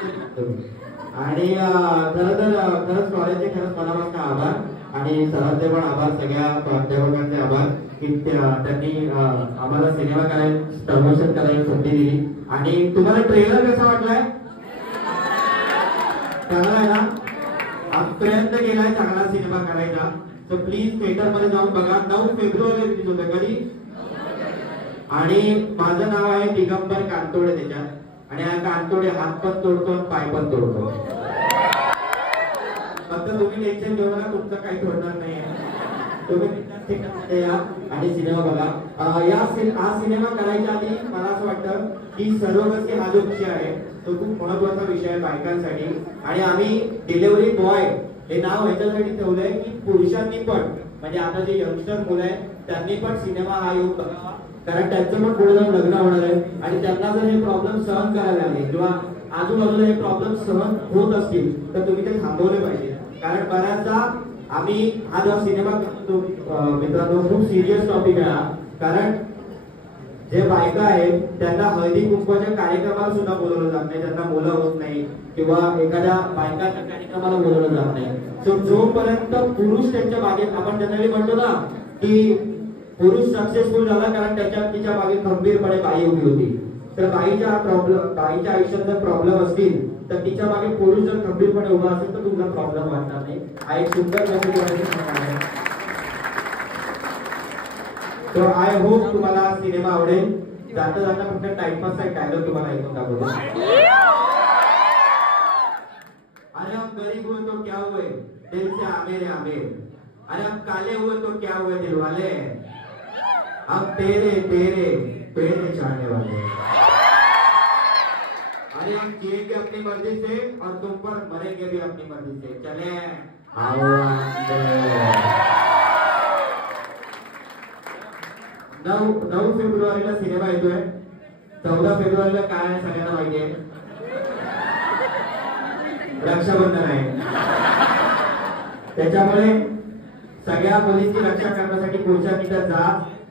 आणि खरं तर खरंच कॉलेजचे खरंच मनापासून आभार आणि सरांचे पण आभार, सगळ्या प्राध्यापकांचे आभार की त्यांनी आम्हाला सिनेमा करायला प्रमोशन करायला संधी दिली. आणि तुम्हाला ट्रेलर कसा वाटलाय? चांगला आहे ना? प्रयत्न केलाय चांगला सिनेमा करायचा. सो प्लीज थिएटर मध्ये जाऊन बघा. 9 फेब्रुवारी रिलीज होतं. कधी? आणि माझं नाव आहे दिगंबर कांतोडे त्याच्यात. आणि हा कांतोडे हात पण तोडतो पाय पण तोडतो. फक्त तुम्ही टेन्शन घेऊ नका, तुमचं काही तोडणार नाहीये. तुम्ही या आणि सिनेमा बघा. हा सिनेमा करायच्या आधी मला असं वाटतं की सर्वगती हा जो विषय आहे तो खूप महत्वाचा विषय आहे बायकांसाठी. आणि आम्ही डिलिव्हरी बॉय हे नाव ह्याच्यासाठी ठेवलंय की पुरुषांनी पण, म्हणजे आता जे यंगस्टर मुलं आहेत त्यांनी पण सिनेमा हा येऊन बघावा. कारण त्यांचं पण पुढे जाऊन लग्न होणार आहे आणि त्यांना जर हे प्रॉब्लेम सहन करायला लागले किंवा आजूबाजूला हे प्रॉब्लेम सहन होत असतील तर तुम्ही ते थांबवले पाहिजे. कारण बऱ्याचदा आम्ही हा जो सिनेमा करतो मित्रांनो खूप सिरियस टॉपिक आहे. कारण जे बायका आहेत त्यांना हळदी कुंकवाच्या कार्यक्रमाला सुद्धा बोलवलं जात नाही, त्यांना मुलं होत नाही किंवा एखाद्या बायकाच्या कार्यक्रमाला बोलवलं जात नाही. सो जोपर्यंत पुरुष त्यांच्या बागेत, आपण जनरली म्हणतो ना की पुरुष सक्सेसफुल झाला कारण तिच्या मागे खंबीरपणे बाई उभी होती. तर बाईच्या आयुष्यात जर प्रॉब्लेम असतील तर तिच्या मागे पुरुष जर खंबीरपणे उभा असेल तर तुमचा प्रॉब्लेम वाटणार नाही. हा एक सुंदर मेसेज आहे. तो आय होप तुम्हाला सिनेमा आवडेल. जाता जाता फक्त टाइमपास आहे डायलॉग तुम्हाला ऐकून दाखवतो. अरे हम गरीब हुए तो क्या हुए दिल से आमिर आमिर. अरे हम काले हुए तो क्या हुए दिल वाले. हम तेरे तेरे तेरे चाहने वाले. अरे हम जिएंगे अपनी मर्जी से और तुम पर मरेंगे भी अपनी मर्जी से. चले आओ. 9 फेब्रुवारीला सिनेमा येतोय. 14 फेब्रुवारीला काय आहे सगळ्यांना माहिती आहे? रक्षाबंधन आहे. त्याच्यामुळे सगळ्या मुलींची रक्षा करण्यासाठी पुरुषांनी तर जा,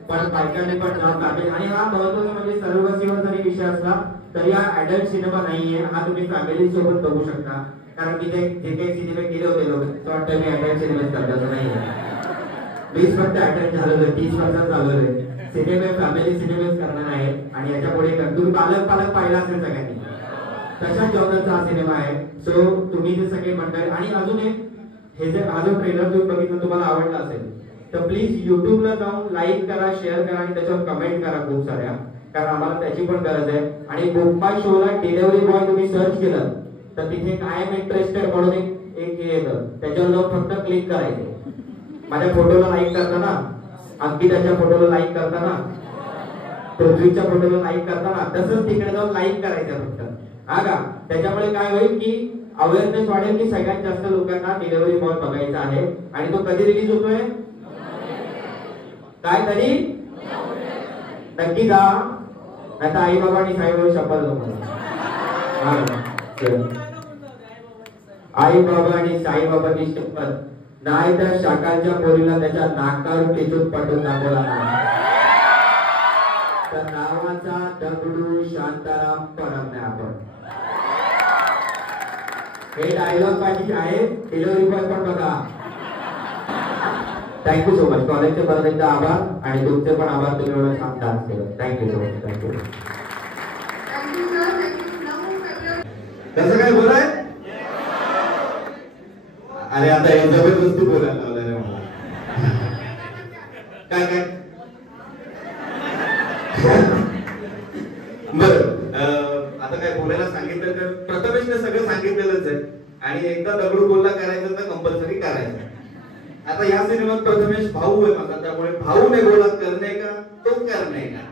पण बायकांनी पण जावं लागेल. आणि हा महत्वाचा म्हणजे सर्वगतीवर जरी विषय असला तरी हा ऍडल्ट सिनेमा नाहीये. हा तुम्ही फॅमिली सोबत बघू शकता. कारण की जे काही सिनेमे केले होते लोक तो वाटतं मी ऍडल्ट सिनेमाच करतो नाहीये. 20% अटेंड झालेलं, 30% झालेलं. सिनेमे फॅमिली सिनेमेच करणार आहे. आणि याच्या पुढे तुम्ही पालक पाहिला असेल सगळ्यांनी, तशाच जॉनरचा हा सिनेमा आहे. सो तुम्ही जे सगळे मंडळी आणि अजून एक हे जे हा जो ट्रेलर तुम्ही बघितलं तुम्हाला आवडला असेल तर प्लीज युट्यूबला जाऊन लाईक करा, शेअर करा आणि त्याच्यावर कमेंट करा खूप साऱ्या. कारण आम्हाला त्याची पण गरज आहे. आणि बुक माय शोला डिलिव्हरी बॉय तुम्ही सर्च केलं तर तिथे आय एम इंटरेस्टेड म्हणून एक हे येतं. त्याच्यावर जाऊन फक्त क्लिक करायचं. माझ्या फोटोला लाईक करताना, अंकिताच्या फोटोला लाईक करताना, पृथ्वीच्या फोटोला लाईक करताना तसंच तिकडे जाऊन लाईक करायचं फक्त. हा का? त्याच्यामुळे काय होईल की अवेअरनेस वाढेल की सगळ्यात जास्त लोकांना डिलिव्हरी बॉय बघायचा आहे. आणि तो कधी रिलीज होतोय? काय कधी? नक्की जा. आता आई बाबा आणि साईबाबा शपथ आई बाबा आणि साईबाबांनी शपथ. नाही तर शाकालच्या पोरीला त्याच्या नाकावर टिचून पटून दाखवला तर नावाचा दगडू शांताराम परमने आपण. हे डायलॉग पाहिजे आहे. डिलिव्हरी बॉय पण बघा. Thank you so much. कॉलेजचे परत एकदा आभार आणि तुमचे पण आभार. तुम्ही एवढं छान डान्स केलं. Thank you so much. थँक्यू. कसं काय बोलाय? अरे आता हे जबरदस्ती बोलायला लावलं रे मला. काय काय बरं आता काय बोलायला सांगितलं तर प्रथमेशने सगळं सांगितलेलंच आहे. आणि एकदा दगडू बोलला करायचं तर कंपल्सरी करायचं. आता या सिनेमात प्रथमेश भाऊ आहे माझा, त्यामुळे भाऊ ने बोला करणे का तो करणे का.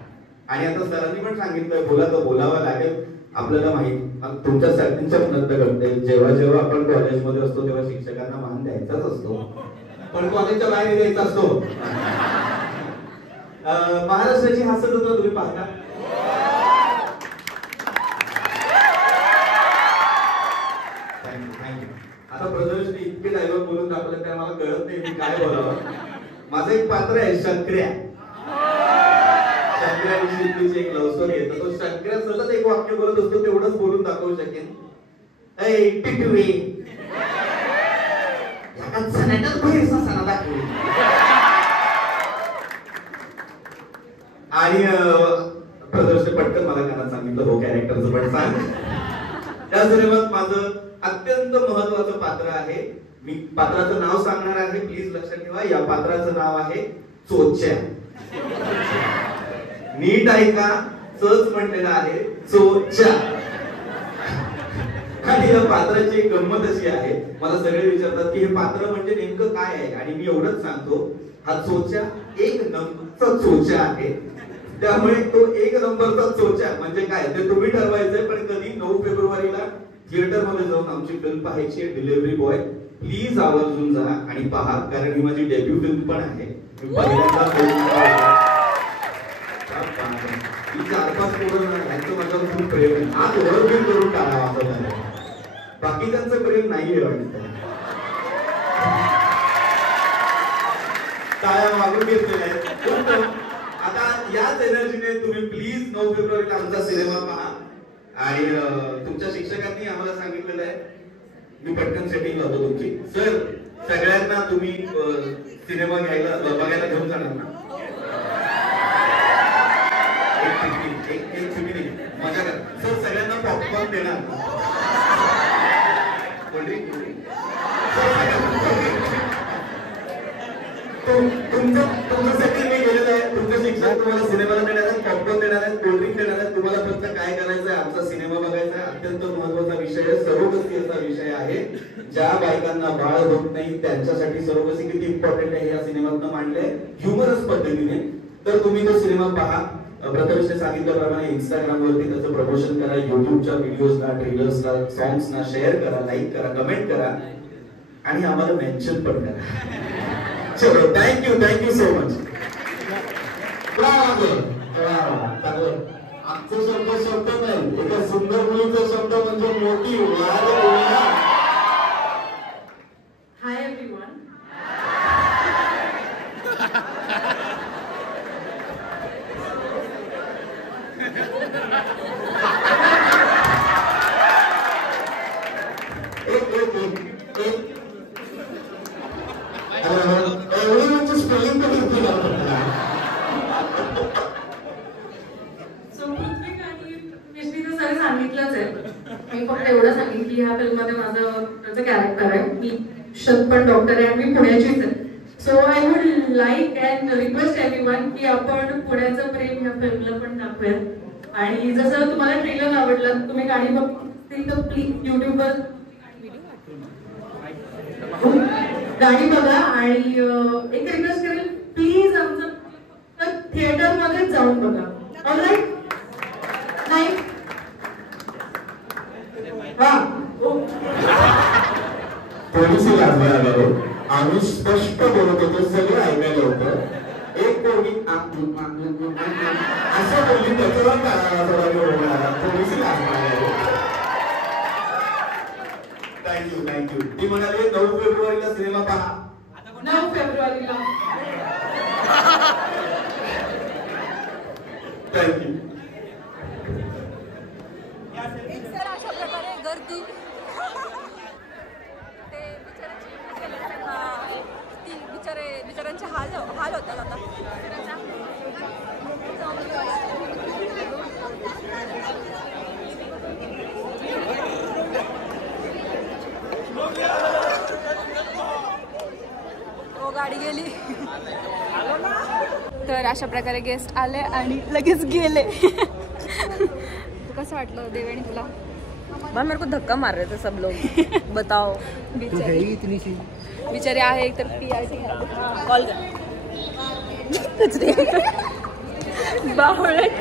आणि आता सरांनी पण सांगितलं बोला तो बोलावं लागेल. आपल्याला माहिती तुमच्या सगळ्यांच्या मदत करते. जेव्हा जेव्हा आपण कॉलेजमध्ये असतो तेव्हा शिक्षकांना मान द्यायचाच असतो, पण कॉलेजच्या बाहेर द्यायचा असतो. महाराष्ट्राची हास्यजत्रा तुम्ही पाहता. आता प्रदर्शनी इतके डायलॉग बोलून दाखवले त्या मला कळत नाही मी काय बोलावं. माझं एक पात्र आहे शंकर्या. शंकर्याविषयी एक लव्ह स्टोरी आहे. तो शंकर्या सतत एक वाक्य बोलत असतो तेवढंच बोलून दाखवू शकेन. ऐ टिटवी सणातच बाहेरचा सणा दाखवली. आणि प्रदर्शन पटकन मला गाणं सांगितलं हो कॅरेक्टरचं पण सांग. त्या सिनेमात माझं अत्यंत महत्वाचं पात्र आहे. मी पात्राचं नाव सांगणार आहे, प्लीज लक्षात ठेवा. या पात्राचं नाव आहे चोच्या. नीट ऐका, चच म्हणलेलं आहे चोच्या. आणि या पात्राची एक गंमत अशी आहे, मला सगळे विचारतात की हे पात्र म्हणजे नेमकं काय आहे, आणि मी एवढंच सांगतो, हा चोच्या एक नंबरचा चोच्या आहे. त्यामुळे तो एक नंबरचा चोच्या म्हणजे काय ते तुम्ही ठरवायचंय. पण कधी 9 फेब्रुवारीला थिएटर मध्ये जाऊन आमची फिल्म पाहायची आहे डिलिव्हरी बॉय. प्लीज आवर्जून जा आणि पहा, कारण ही माझी डेब्यू फिल्म पण आहे. मी पहिल्यांदा 4-5 पोरं यांचं माझ्यावर खूप प्रेम आहे. आज ओळख करून टाळा वाजवणार, बाकी त्यांचं प्रेम नाहीये वाटतं. टाळ्या मागून घेतलेल्या. आता याच एनर्जीने तुम्ही प्लीज 9 फेब्रुवारीला आमचा सिनेमा पहा. आणि तुमच्या शिक्षकांनी आम्हाला सांगितलेलं आहे, मी पटकन सेटिंग लावतो तुमची. सर सगळ्यांना तुम्ही सिनेमा बघायला घेऊन जाणार ना? एक चुकी मजा कर सर. सगळ्यांना पॉपकॉर्न देणार ना? तुमच्यासाठी मी गेलेलो आहे. तुमचे शिक्षक तुम्हाला सिनेमाला देणार आहेत, पॉपकॉर्न देणार आहेत, कोल्ड्रिंक देणार आहेत. तुम्हाला फक्त काय करायचं आहे, आमचा सिनेमा बघायचा आहे. अत्यंत महत्वाचा विषय आहे, सरोगसीचा विषय आहे. ज्या बायकांना बाळ होत नाही त्यांच्यासाठी सरोगसी किती इम्पॉर्टंट आहे या सिनेमातनं मांडलंय ह्युमरस पद्धतीने. तर तुम्ही तो सिनेमा पहा. प्रथमेशने सांगितल्याप्रमाणे इंस्टाग्राम वरती त्याचं प्रमोशन करा, युट्यूबच्या व्हिडिओजला, ट्रेलर्सला, सॉंग्सना शेअर करा, लाईक करा, कमेंट करा आणि आम्हाला मेन्शन पण करा. चलो, थँक्यू सो मच. आमचा शब्द नाही, एका सुंदर मुलीचा शब्द म्हणजे मोठी. Hi everyone. सांगितलंच आहे. मी फक्त एवढं सांगेन की ह्या फिल्म मध्ये माझं कॅरेक्टर आहे. मी पण डॉक्टर आहे आणि मी पुण्याचीच आहे. So I would like and request everyone की आपण पुण्याचं प्रेम ह्या फिल्मला पण दाखवूया. आणि जसं तुम्हाला ट्रेलर आवडलं, तुम्ही गाणी बघतील तर प्लीज युट्यूबवर गाणी बघा. आणि एक रिक्वेस्ट करेल, प्लीज आमचं थिएटर मध्ये जाऊन बघा. ऑलराईट? नाही पोलिसी लाजवायला लागलो. आम्ही स्पष्ट बोलत होतो, सगळं ऐकायला होतं. एक पोरगी असं बोलली, त्याच्यावर पोलिसी लाजवायला. थँक्यू. ती म्हणाली 9 फेब्रुवारीला सिनेमा पहा. 9 फेब्रुवारीला. थँक्यू. अशा प्रकारे गर्दी ते बिचाऱ्यांचे हाल होतात आता. हो, गाडी गेली. तर अशा प्रकारे गेस्ट आले आणि लगेच गेले. कसं वाटलं देवेणी तुला? मेरे को धक्का मार रहे थे सब लोग. बताओ. बिचारे आहे एक तर PRT कॉल कर. बावळट.